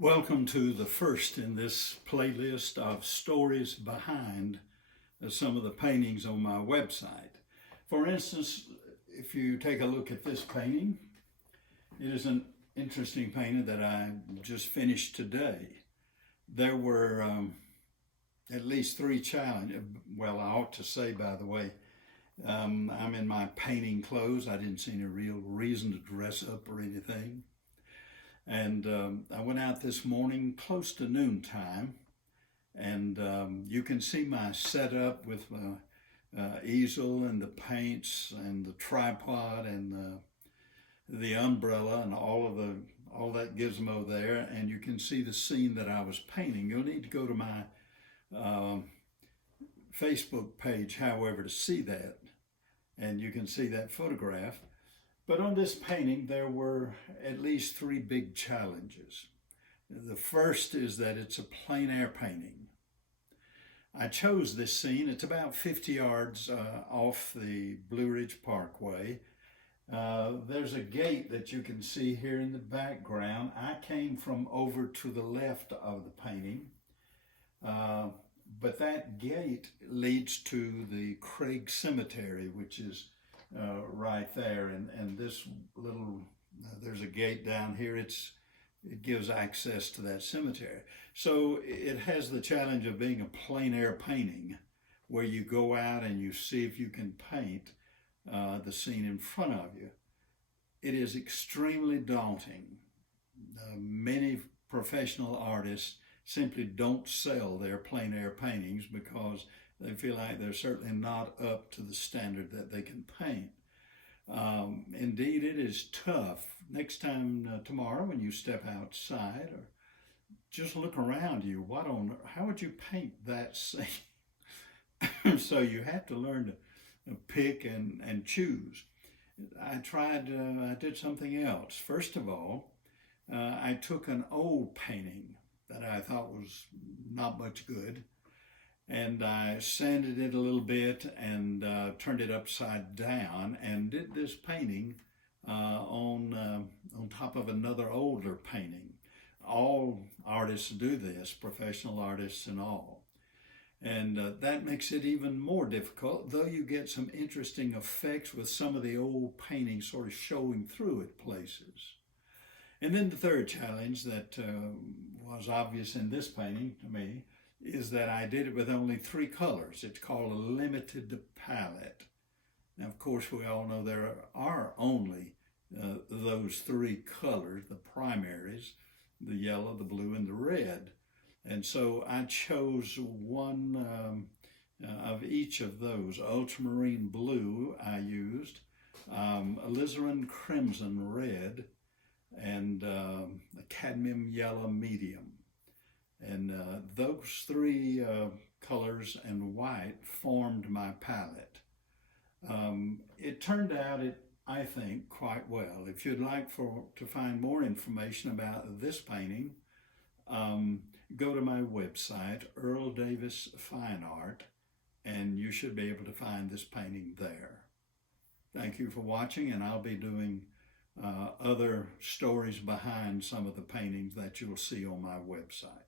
Welcome to the first in this playlist of stories behind some of the paintings on my website. For instance, if you take a look at this painting, it is an interesting painting that I just finished today. There were at least three challenges. Well, I ought to say, by the way, I'm in my painting clothes. I didn't see any real reason to dress up or anything. And I went out this morning close to noontime, and you can see my setup with my easel and the paints and the tripod and the umbrella and all that gizmo there, and you can see the scene that I was painting. You'll need to go to my Facebook page, however, to see that, and you can see that photograph. But on this painting, there were at least three big challenges. The first is that it's a plein air painting. I chose this scene. It's about 50 yards off the Blue Ridge Parkway. There's a gate that you can see here in the background. I came from over to the left of the painting, but that gate leads to the Craig Cemetery, which is right there, and this little there's a gate down here. It gives access to that cemetery. So it has the challenge of being a plein air painting, where you go out and you see if you can paint the scene in front of you. It is extremely daunting. Many professional artists simply don't sell their plein air paintings because they feel like they're certainly not up to the standard that they can paint. Indeed, it is tough. Next time, tomorrow, when you step outside or just look around you, how would you paint that scene? So you have to learn to pick and choose. I did something else. First of all, I took an old painting that I thought was not much good, and I sanded it a little bit and turned it upside down and did this painting on top of another older painting. All artists do this, professional artists and all. And that makes it even more difficult, though you get some interesting effects with some of the old paintings sort of showing through at places. And then the third challenge that was obvious in this painting to me is that I did it with only three colors. It's called a limited palette. Now, of course, we all know there are only those three colors, the primaries, the yellow, the blue, and the red. And so I chose one of each of those. Ultramarine blue I used, alizarin crimson red, and a cadmium yellow medium. And those three colors and white formed my palette. It turned out, I think, quite well. If you'd like to find more information about this painting, go to my website, Earl Davis Fine Art, and you should be able to find this painting there. Thank you for watching, and I'll be doing other stories behind some of the paintings that you'll see on my website.